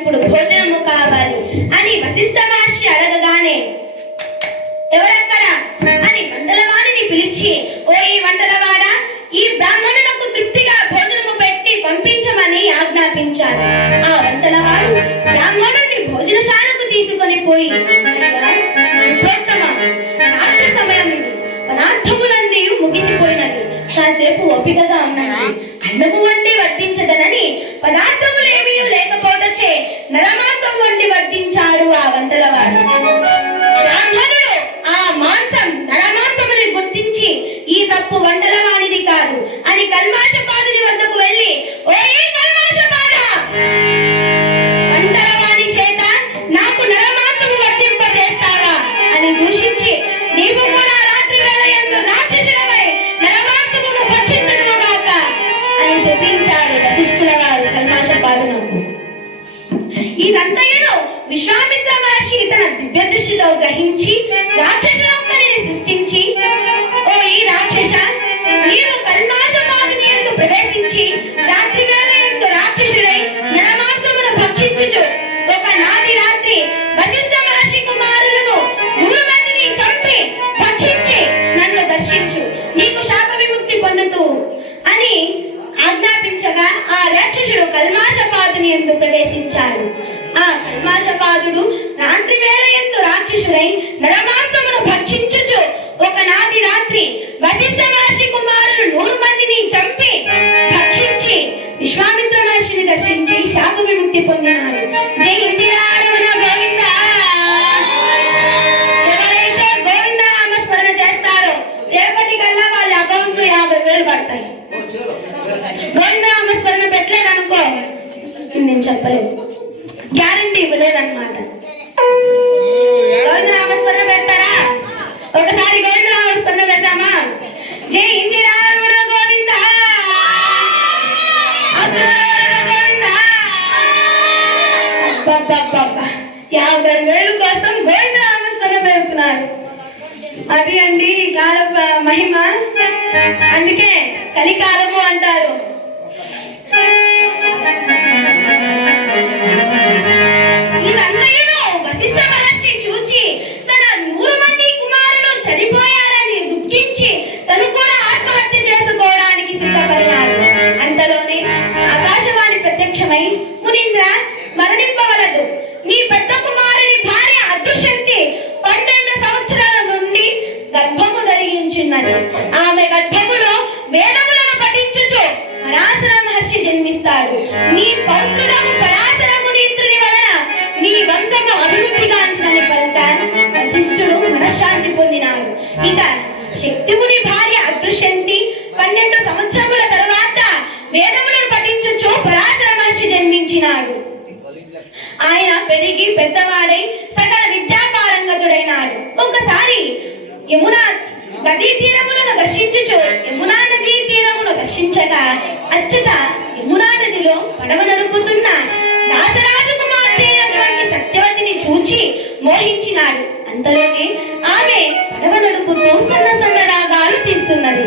ఇప్పుడు భోజనము కావాలి అని వశిష్ఠ మహర్షి అడగగానే ఎవరక్కడ అని వంటలవాడిని పిలిచి, ఓ ఈ వంటలవాడ, ఈ బ్రాహ్మణులకు తృప్తిగా భోజనము పెట్టి పంపించమని ఆజ్ఞాపించారు. ఆ వంటలవాడు బ్రాహ్మణుడిని భోజనశాలకు తీసుకొని పోయి, రాత్రి సమయం ఇది, పదార్థములన్నీ ముగిసిపోయినవి, కాసేపు ఓపికగా ఉన్నది, అన్నము వండి వడ్డించదనని పదార్థములేమీ లేకపోవటచే నరమాంసం వండి వడ్డించాడు ఆ వంటలవాడు. బ్రాహ్మణుడు ఆ మాంసం నరమాంసముని గుర్తించి, ఈ తప్పు వంటలవాడిది కాదు అని కల్మాషపాదుని వద్దకు వెళ్ళి, ఓ ఈ కల్మాషపాద, వంటలవాడి చేత నాకు నరమాంసము వడ్డింపజేస్తావా అని దూషించి, నీవు కూడా రాత్రి వేళ యందు రాక్షసుడవై నరమాంసమును భక్షించుదువుగాక అని శపించాడు వశిష్ఠుల వారు కల్మాషపాదునకు. ఇదంతయును విశ్వామిత్ర మహర్షి తన దివ్య దృష్టిలో గ్రహించి రాక్షసులొక్కరిని సృష్టించి, ఓ ఈ రాక్షస, మీరు కల్మాషపాదుని యందు ప్రవేశించి రాత్రి వేళ యందు రాక్షసుడై నరమాంసమును భక్షించుచు ఒక నాటి రాత్రి వశిష్ఠ మహర్షి కుమారులను 3 మందిని చంపి భక్షించి నన్ను దర్శించు, నీకు శాప విముక్తి పొందుతూ అని ఆజ్ఞాపించగా ఆ రాక్షసుడు కల్మాషపాదుని యందు ప్రవేశించాడు. ఆ కల్మాషపాదుడు రాత్రి వేళ యందు రాక్షసుడై నరమాంసమును భక్షించుచు ఒక నాటి రాత్రి వశిష్ఠ మహర్షి కుమారులు 100 మందిని చంపి భక్షించి విశ్వామిత్ర మహర్షిని దర్శించి శాప విముక్తి పొందినాడు. జై ఇందిరారమణ గోవింద. ఎవరైతే గోవింద నామ స్మరణ చేస్తారో రేపటి కల్లా వాళ్ళ అకౌంట్ లో 50,000 పడతాయి. గోవింద నామ స్మరణ పెట్టలేదనుకో, నేను చెప్పలేదు, గ్యారంటీ ఇవ్వలేదన్నమాట. గోవింద నామ స్మరణ పెడతారా? ఒకసారి గోవింద నామ స్మరణ పెడతామా? జై ఇందిరారమణ గోవింద, గోవింద. 50,000 కోసం గోవింద నామ స్మరణ పెడుతున్నారు. అది అండి ఈ కాల మహిమ. అందుకే కలికాలము అంటారు. ఇదంతయును వశిష్ఠ మహర్షి చూచి తన 100 మంది కుమారులు చనిపోయారని దుఃఖించి తను కూడా ఆత్మహత్య చేసుకోవడానికి సిద్ధపడినాడు. అంతలోనే ఆకాశవాణి ప్రత్యక్షమై, మునీంద్ర, మరణింపవలదు, నీ పెద్ద కుమారుని భార్య అదృశ్యంతి 12 సంవత్సరాల నుండి గర్భము ధరించున్నది. ఆమె గర్భములో వేదములను పఠించుచు పరాశర మహర్షి జన్మిస్తాడు. నీ పౌత్రుడము పరాశర మునీంద్రుని వలన నీ వంశము అభివృద్ధిగాంచునని పలుక వశిష్ఠుడు మనశ్శాంతి పొందినాడు. ఇక శక్తిముని భార్య అదృశ్యంతి 12 సంవత్సరముల తరువాత వేదములను పఠించుచు పరాశర మహర్షి జన్మించినాడు. ఆయన పెరిగి పెద్దవాడై సకల విద్యాపారంగతుడైనాడు. ఒకసారి యమునా నదీ తీరములను దర్శించుచు యమునా నదీ తీరమును దర్శించగా అచ్చట యమునా నదిలో పడవ నడుపుతున్న దాసరాజు కుమార్తె అయినటువంటి సత్యవతిని చూచి మోహించినాడు. అంతలోనే ఆమె పడవ నడుపుతూ సన్న సన్న రాగాలు తీస్తున్నది.